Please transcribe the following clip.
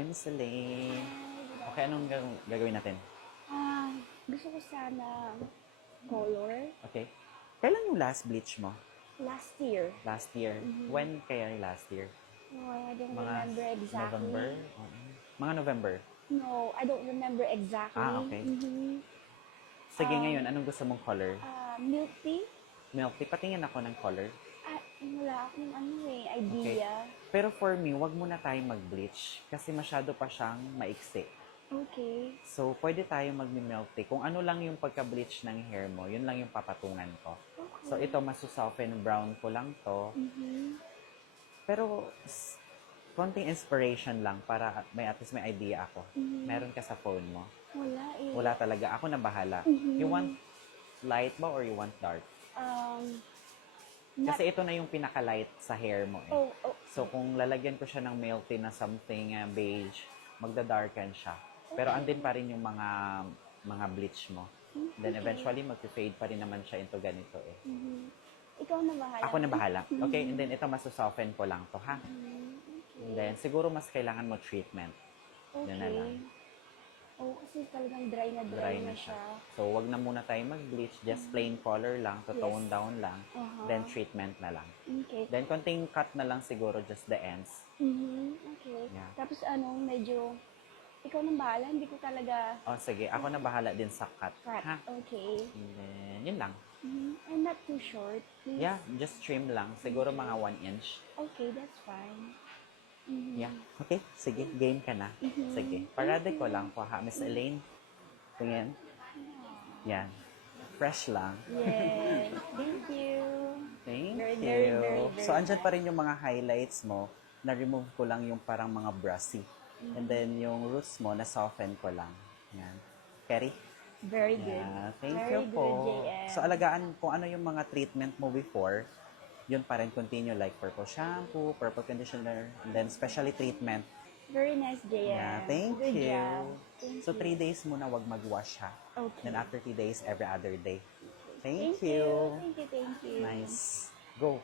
Hi, Miss Elaine. Hi, Okay, anong gagawin natin? gusto ko sana color Okay. Kailan yung last bleach mo? last year. Last year? When kaya yung last year? No, I don't Mga remember exactly. November? Oo. Mga November. No, I don't remember exactly. Okay. Sige, ngayon, anong gusto mong color? Milk tea? Milk tea. Patingin ako ng color. Wala akong Okay. idea. Pero for me, wag muna tayong mag-bleach kasi masyado pa siyang maiksi. Okay. So, pwede tayo mag-milk tea. Kung ano lang yung pagka-bleach ng hair mo, yun lang yung papatungan ko. Okay. So, ito, masusoften brown ko lang to. Pero, konting inspiration lang para at least may idea ako. Meron ka sa phone mo? Wala eh. Wala talaga. Ako na bahala. You want light ba or you want dark? Kasi ito na yung pinaka-light sa hair mo eh. Oh, So, kung lalagyan ko siya ng milk tea na something beige, magda-darken siya. Pero andin pa rin yung mga bleach mo. Then eventually, mag-fade pa rin naman siya into ganito eh. ikaw na bahala. Ako na bahala. Okay, and then ito masusoften ko lang to, ha? And then, siguro mas kailangan mo treatment. Okay. Yun na lang. Oh, kasi talagang dry Dry na siya. So, wag na muna tayo mag-bleach. Just plain color lang, to tone down lang. Then, treatment na lang. Okay. Then, konting cut na lang siguro, just the ends. Okay. Yeah. Tapos medyo, ikaw nang bahala, hindi ko talaga Oh, sige. Ako na bahala din sa cut. cut. Ha? Okay. And then, yun lang. And not too short, please. Yeah, just trim lang. Siguro mga 1 inch. Okay, that's fine. Yeah. Okay, sige. Game ka na. Sige. Parade ko lang po ha. Miss Elaine. Tingin. Yan. Fresh lang. Yes. Thank you. Thank Very, you. very, very, very So, andyan pa rin yung mga highlights mo. Na-remove ko lang yung parang mga brassy. And then, yung roots mo, na-soften ko lang. Yan. Kerry? Very good. Yeah, thank Very you po. good, JM. So, alagaan kung ano yung mga treatment mo before, yun pa rin continue like purple shampoo, purple conditioner, and then specially treatment. Very nice, JM. Yeah, thank Good you. job. Thank So, you. 3 days muna wag mag-wash ha. Okay. Then after 3 days, every other day. Thank Thank you. you. Thank you. Nice. Go.